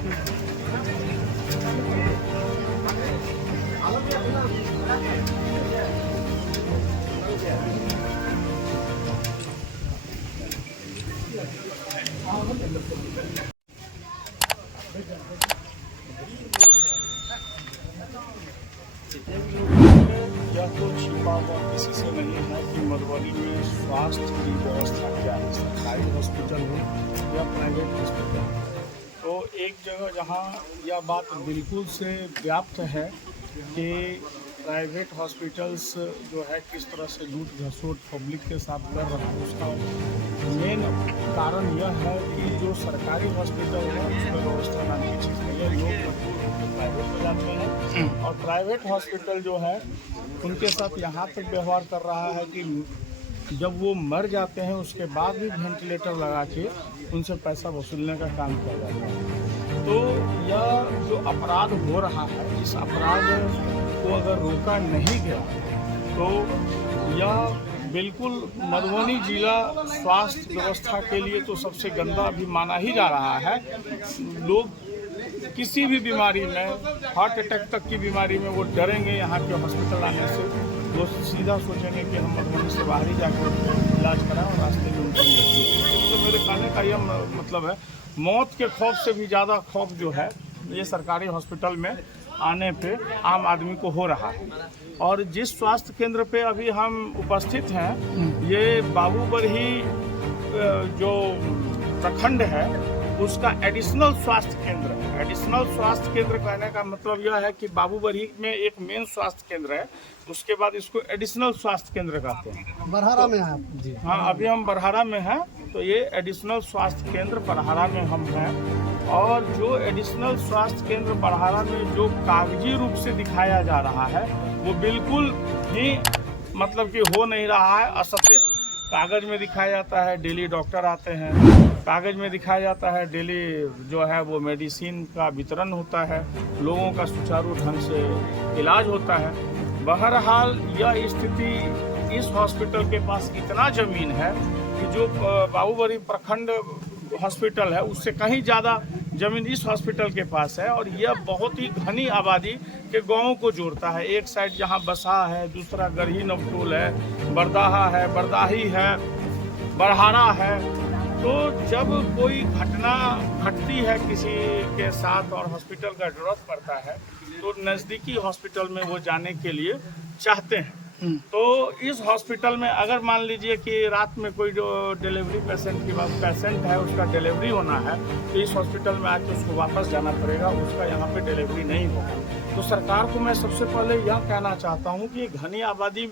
यह तो छिपा हुआ किसी से नहीं है कि मधुबनी में स्वास्थ्य की व्यवस्था क्या है, सरकारी हॉस्पिटल हो या प्राइवेट हॉस्पिटल। तो एक जगह जहां यह बात बिल्कुल से व्याप्त है कि प्राइवेट हॉस्पिटल्स जो है किस तरह से लूट घसोट पब्लिक के साथ कर रहा है, उसका मेन कारण यह है कि जो सरकारी हॉस्पिटल है उसमें व्यवस्था नाम की चीज़ नहीं है। लोग प्राइवेट में जाते हैं और प्राइवेट हॉस्पिटल जो है उनके साथ यहाँ तक व्यवहार कर रहा है कि जब वो मर जाते हैं उसके बाद भी वेंटिलेटर लगा के उनसे पैसा वसूलने का काम किया जाता है। तो यह जो अपराध हो रहा है, इस अपराध को अगर रोका नहीं गया तो यह बिल्कुल मधुबनी जिला स्वास्थ्य व्यवस्था के लिए तो सबसे गंदा अभी माना ही जा रहा है। लोग किसी भी बीमारी में, हार्ट अटैक तक की बीमारी में वो डरेंगे यहाँ के हॉस्पिटल आने से। वो सीधा सोचेंगे कि हम मधुबनी से बाहर ही जाकर इलाज कराएं और रास्ते में उनकी मृत्यु। तो मेरे कहने का यह मतलब है, मौत के खौफ से भी ज़्यादा खौफ जो है ये सरकारी हॉस्पिटल में आने पे आम आदमी को हो रहा है। और जिस स्वास्थ्य केंद्र पे अभी हम उपस्थित हैं, ये बाबूबरही जो प्रखंड है उसका एडिशनल स्वास्थ्य केंद्र है। एडिशनल स्वास्थ्य केंद्र कहने का मतलब यह है कि बाबूबरही में एक मेन स्वास्थ्य केंद्र है, उसके बाद इसको एडिशनल स्वास्थ्य केंद्र कहते हैं। बरहारा में है जी? हाँ, अभी हम बरहारा में हैं, तो ये एडिशनल स्वास्थ्य केंद्र बरहारा में हम हैं। और जो एडिशनल स्वास्थ्य केंद्र बरहारा में जो कागजी रूप से दिखाया जा रहा है वो बिल्कुल ही मतलब कि हो नहीं रहा है, असत्य है। कागज में दिखाया जाता है डेली डॉक्टर आते हैं, कागज में दिखाया जाता है डेली जो है वो मेडिसिन का वितरण होता है, लोगों का सुचारू ढंग से इलाज होता है। बहरहाल यह स्थिति इस हॉस्पिटल के पास इतना ज़मीन है कि जो बाबूबरही प्रखंड हॉस्पिटल है उससे कहीं ज़्यादा ज़मीन इस हॉस्पिटल के पास है। और यह बहुत ही घनी आबादी के गाँवों को जोड़ता है। एक साइड जहाँ बसा है, दूसरा गढ़ी नवटोल है, बरदाहा है, बरदाही है, बरहारा है। तो जब कोई घटना घटती है किसी के साथ और हॉस्पिटल का जरूरत पड़ता है तो नज़दीकी हॉस्पिटल में वो जाने के लिए चाहते हैं। तो इस हॉस्पिटल में अगर मान लीजिए कि रात में कोई जो डिलीवरी पेशेंट है उसका डिलीवरी होना है तो इस हॉस्पिटल में आके उसको वापस जाना पड़ेगा, उसका यहाँ पे डिलीवरी नहीं होगा। तो सरकार को मैं सबसे पहले यह कहना चाहता हूँ कि घनी आबादी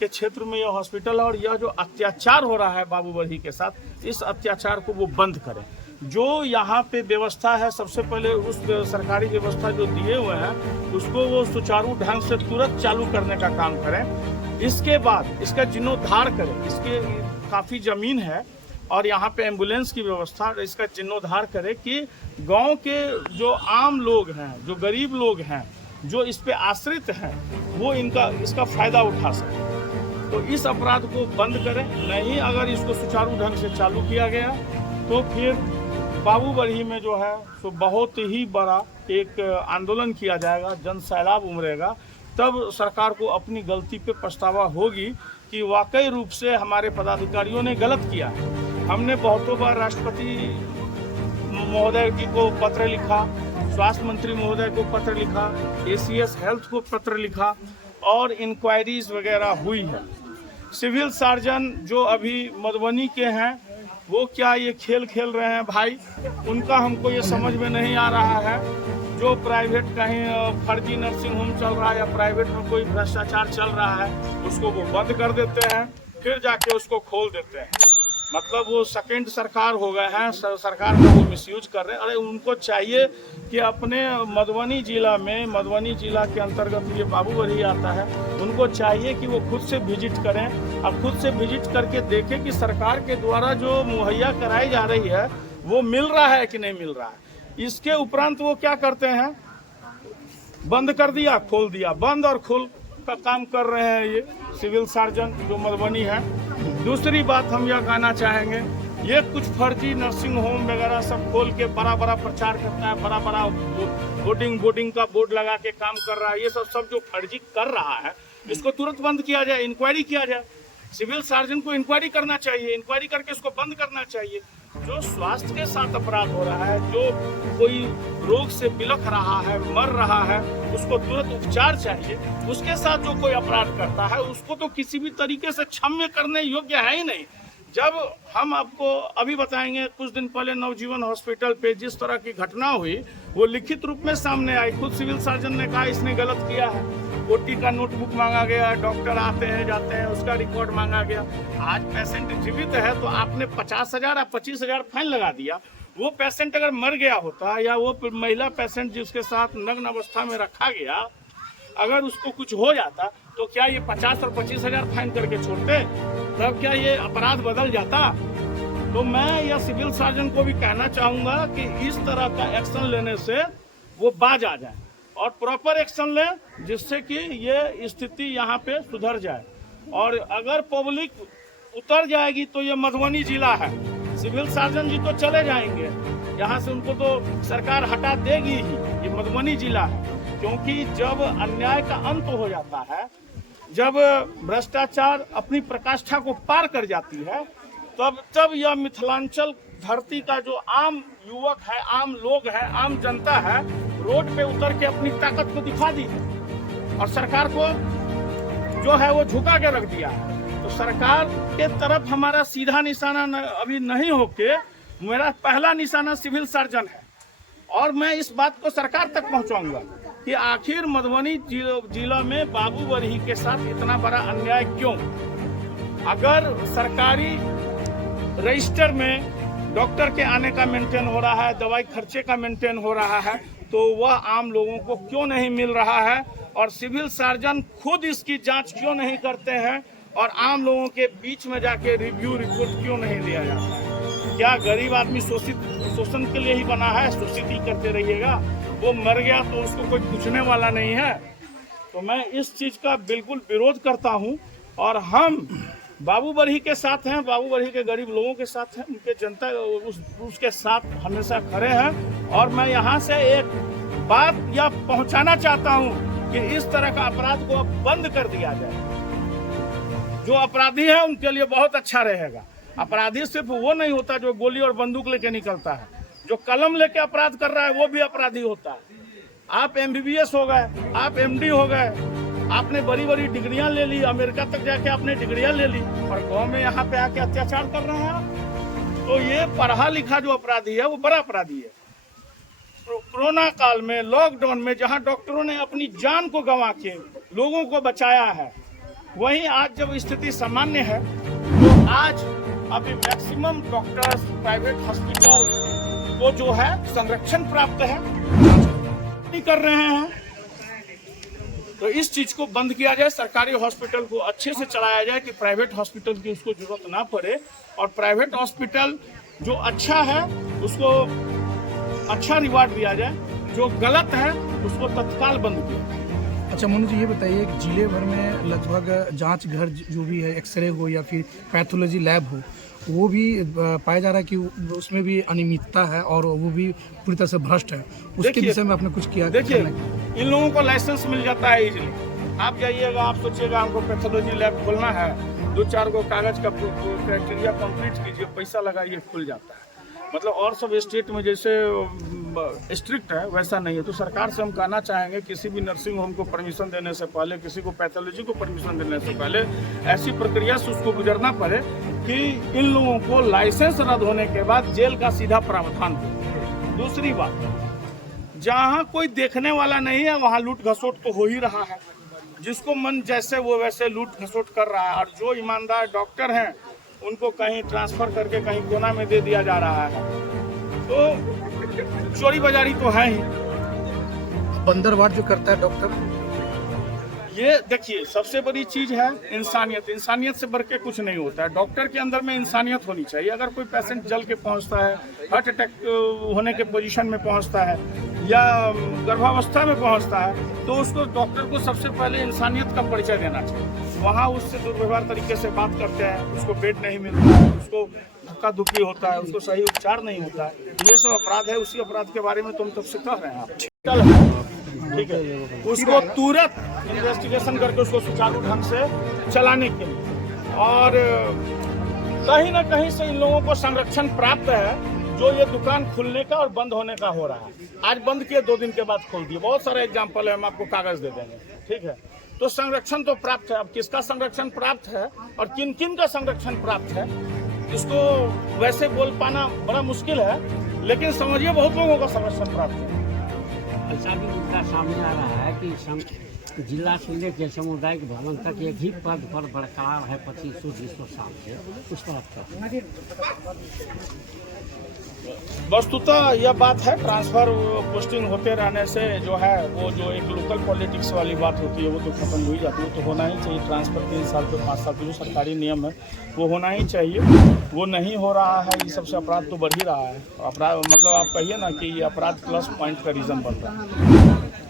के क्षेत्र में यह हॉस्पिटल है और यह जो अत्याचार हो रहा है बाबूबरही के साथ, इस अत्याचार को वो बंद करें। जो यहाँ पे व्यवस्था है सबसे पहले उस सरकारी व्यवस्था जो दिए हुए हैं उसको वो सुचारू ढंग से तुरंत चालू करने का काम करें। इसके बाद इसका जीर्णोद्धार करें। इसके काफ़ी ज़मीन है और यहाँ पे एम्बुलेंस की व्यवस्था, इसका जीर्णोद्धार करें कि गांव के जो आम लोग हैं, जो गरीब लोग हैं, जो इस पे आश्रित हैं, वो इसका फ़ायदा उठा सकें। तो इस अपराध को बंद करें। नहीं अगर इसको सुचारू ढंग से चालू किया गया तो फिर बाबूबरही में जो है सो बहुत ही बड़ा एक आंदोलन किया जाएगा, जन सैलाब उमड़ेगा। तब सरकार को अपनी गलती पे पछतावा होगी कि वाकई रूप से हमारे पदाधिकारियों ने गलत किया है। हमने बहुतों बार राष्ट्रपति महोदय जी को पत्र लिखा, स्वास्थ्य मंत्री महोदय को पत्र लिखा, ACS हेल्थ को पत्र लिखा और इंक्वायरीज वगैरह हुई है। सिविल सर्जन जो अभी मधुबनी के हैं वो क्या ये खेल खेल रहे हैं भाई, उनका हमको ये समझ में नहीं आ रहा है। जो प्राइवेट कहीं फर्जी नर्सिंग होम चल रहा है या प्राइवेट में कोई भ्रष्टाचार चल रहा है उसको वो बंद कर देते हैं, फिर जाके उसको खोल देते हैं। मतलब वो सेकंड सरकार हो गए हैं, सरकार का वो मिसयूज कर रहे हैं। अरे उनको चाहिए कि अपने मधुबनी जिला में, मधुबनी जिला के अंतर्गत ये बाबूबरही आता है, उनको चाहिए कि वो खुद से विजिट करें और खुद से विजिट करके देखें कि सरकार के द्वारा जो मुहैया कराई जा रही है वो मिल रहा है कि नहीं मिल रहा है। इसके उपरांत वो क्या करते हैं, बंद कर दिया, खोल दिया, बंद और खोल का काम कर रहे हैं ये सिविल सर्जन जो मधुबनी है। दूसरी बात हम यह कहना चाहेंगे, ये कुछ फर्जी नर्सिंग होम वगैरह सब खोल के बड़ा बड़ा प्रचार करता है, बड़ा बड़ा बोर्डिंग का बोर्ड लगा के काम कर रहा है। ये सब जो फर्जी कर रहा है इसको तुरंत बंद किया जाए, इंक्वायरी किया जाए। सिविल सर्जन को इंक्वायरी करना चाहिए, इंक्वायरी करके इसको बंद करना चाहिए। जो स्वास्थ्य के साथ अपराध हो रहा है, जो कोई रोग से बिलख रहा है, मर रहा है, उसको तुरंत उपचार चाहिए। उसके साथ जो कोई अपराध करता है उसको तो किसी भी तरीके से क्षम्य करने योग्य है ही नहीं। जब हम आपको अभी बताएंगे, कुछ दिन पहले नवजीवन हॉस्पिटल पे जिस तरह की घटना हुई वो लिखित रूप में सामने आई। खुद सिविल सर्जन ने कहा इसने गलत किया है। ओटी का नोटबुक मांगा गया, डॉक्टर आते हैं जाते हैं, उसका रिकॉर्ड मांगा गया। आज पेशेंट जीवित है तो आपने 50,000 या 25,000 फाइन लगा दिया। वो पेशेंट अगर मर गया होता या वो महिला पेशेंट जिसके साथ नग्न अवस्था में रखा गया, अगर उसको कुछ हो जाता तो क्या ये 50 और 25,000 फाइन करके छोड़ते? तब क्या ये अपराध बदल जाता? तो मैं या सिविल सर्जन को भी कहना चाहूंगा कि इस तरह का एक्शन लेने से वो बाज आ जाए और प्रॉपर एक्शन ले, जिससे कि ये स्थिति यहाँ पे सुधर जाए। और अगर पब्लिक उतर जाएगी तो ये मधुबनी जिला है, सिविल सर्जन जी तो चले जाएंगे यहाँ से, उनको तो सरकार हटा देगी ही। ये मधुबनी जिला है, क्योंकि जब अन्याय का अंत हो जाता है, जब भ्रष्टाचार अपनी प्रकाष्ठा को पार कर जाती है, तब यह मिथिलांचल धरती का जो आम युवक है, आम लोग है, आम जनता है, रोड पे उतर के अपनी ताकत को दिखा दी है और सरकार को जो है वो झुका के रख दिया है। तो सरकार के तरफ हमारा सीधा निशाना अभी नहीं होके मेरा पहला निशाना सिविल सर्जन है। और मैं इस बात को सरकार तक पहुंचाऊंगा कि आखिर मधुबनी जिला में बाबू बरही के साथ इतना बड़ा अन्याय क्यों? अगर सरकारी रजिस्टर में डॉक्टर के आने का मेंटेन हो रहा है, दवाई खर्चे का मेंटेन हो रहा है, तो वह आम लोगों को क्यों नहीं मिल रहा है? और सिविल सर्जन खुद इसकी जांच क्यों नहीं करते हैं और आम लोगों के बीच में जाके रिव्यू रिपोर्ट क्यों नहीं दिया जाता है? क्या गरीब आदमी शोषण के लिए ही बना है? शोषित ही करते रहिएगा। वो मर गया तो उसको कोई पूछने वाला नहीं है। तो मैं इस चीज का बिल्कुल विरोध करता हूं और हम बाबू बरही के साथ हैं, बाबू बरही के गरीब लोगों के साथ हैं, उनके जनता उसके साथ हमेशा खड़े हैं। और मैं यहाँ से एक बात या पहुंचाना चाहता हूं कि इस तरह का अपराध को अब बंद कर दिया जाए। जो अपराधी है उनके लिए बहुत अच्छा रहेगा। अपराधी सिर्फ वो नहीं होता जो गोली और बंदूक लेके निकलता है, जो कलम लेके अपराध कर रहा है वो भी अपराधी होता है। आप MBBS हो गए, आप MD हो गए, आपने बड़ी बड़ी डिग्रियां ले ली, अमेरिका तक जाके आपने डिग्रियां ले ली और गांव में यहाँ पे आके अत्याचार कर रहे हैं आप। तो ये पढ़ा लिखा जो अपराधी है वो बड़ा अपराधी है। कोरोना काल में, लॉकडाउन में, जहाँ डॉक्टरों ने अपनी जान को गंवा के लोगों को बचाया है, वहीं आज जब स्थिति सामान्य है तो आज अभी मैक्सिमम डॉक्टर्स प्राइवेट हॉस्पिटल को जो है संरक्षण प्राप्त है, नहीं कर रहे हैं। तो इस चीज को बंद किया जाए, सरकारी हॉस्पिटल को अच्छे से चलाया जाए कि प्राइवेट हॉस्पिटल की उसको जरूरत ना पड़े। और प्राइवेट हॉस्पिटल जो अच्छा है उसको अच्छा रिवार्ड दिया जाए, जो गलत है उसको तत्काल बंद किया जाए। अच्छा मोनू जी, ये बताइए कि जिले भर में लगभग जांच घर जो भी है, एक्सरे हो या फिर पैथोलॉजी लैब हो, वो भी पाया जा रहा है कि उसमें भी अनियमितता है और वो भी पूरी तरह से भ्रष्ट है। उसके विषय में आपने कुछ किया? देखिए, इन लोगों को लाइसेंस मिल जाता है इजीली। आप जाइएगा, आप सोचिएगा हमको पैथोलॉजी लैब खोलना है, 2-4 गो कागज का क्राइटेरिया कंप्लीट कीजिए, पैसा लगाइए, खुल जाता है। मतलब और सब स्टेट में जैसे स्ट्रिक्ट है वैसा नहीं है। तो सरकार से हम कहना चाहेंगे किसी भी नर्सिंग होम को परमिशन देने से पहले, किसी को पैथोलॉजी को परमिशन देने से पहले ऐसी प्रक्रिया से उसको गुजरना पड़े कि इन लोगों को लाइसेंस रद्द होने के बाद जेल का सीधा प्रावधान हो। दूसरी बात, जहाँ कोई देखने वाला नहीं है वहाँ लूट घसोट तो हो ही रहा है। जिसको मन जैसे वो वैसे लूट घसोट कर रहा है। और जो ईमानदार डॉक्टर हैं उनको कहीं ट्रांसफर करके कहीं कोना में दे दिया जा रहा है। तो चोरी बाजारी तो है ही। बंदरवाट जो करता है डॉक्टर, ये देखिए सबसे बड़ी चीज है इंसानियत। इंसानियत से बढ़ के कुछ नहीं होता है। डॉक्टर के अंदर में इंसानियत होनी चाहिए। अगर कोई पेशेंट जल के पहुंचता है, हार्ट अटैक होने के पोजीशन में पहुंचता है या गर्भावस्था में पहुंचता है, तो उसको डॉक्टर को सबसे पहले इंसानियत का परिचय देना चाहिए। वहाँ उससे दुर्व्यवहार तरीके से बात करते हैं, उसको बेड नहीं मिलता है, उसको धक्का धुक्की होता है, उसको सही उपचार नहीं होता है, ये सब अपराध है। उसी अपराध के बारे में तुम तब से कह रहे हैं आप, ठीक है, उसको तुरंत इन्वेस्टिगेशन करके उसको सुचारू ढंग से चलाने के लिए, और कहीं ना कहीं से इन लोगों को संरक्षण प्राप्त है। जो ये दुकान खुलने का और बंद होने का हो रहा है, आज बंद किए 2 दिन के बाद खोल दिए, बहुत सारे एग्जाम्पल है, हम आपको कागज दे देंगे, ठीक है। तो संरक्षण तो प्राप्त है, अब किसका संरक्षण प्राप्त है और किन किन का संरक्षण प्राप्त है, इसको वैसे बोल पाना बड़ा मुश्किल है, लेकिन समझिए बहुत लोगों का संरक्षण प्राप्त है। ऐसा भी मुद्दा सामने आ रहा है कि जिला से लेकर सामुदायिक भवन तक एक ही पद पर बरकरार है 2500-200 साल से, उस तरफ का वस्तुतः यह बात है, ट्रांसफर पोस्टिंग होते रहने से जो है वो जो एक लोकल पॉलिटिक्स वाली बात होती है वो तो खत्म हो ही जाती है। तो होना ही चाहिए ट्रांसफर, 3 साल पे 5 साल पे जो सरकारी नियम है वो होना ही चाहिए, वो नहीं हो रहा है। ये सबसे अपराध तो बढ़ ही रहा है। अपराध मतलब आप कहिए ना कि ये अपराध प्लस पॉइंट का रीज़न बन रहा है।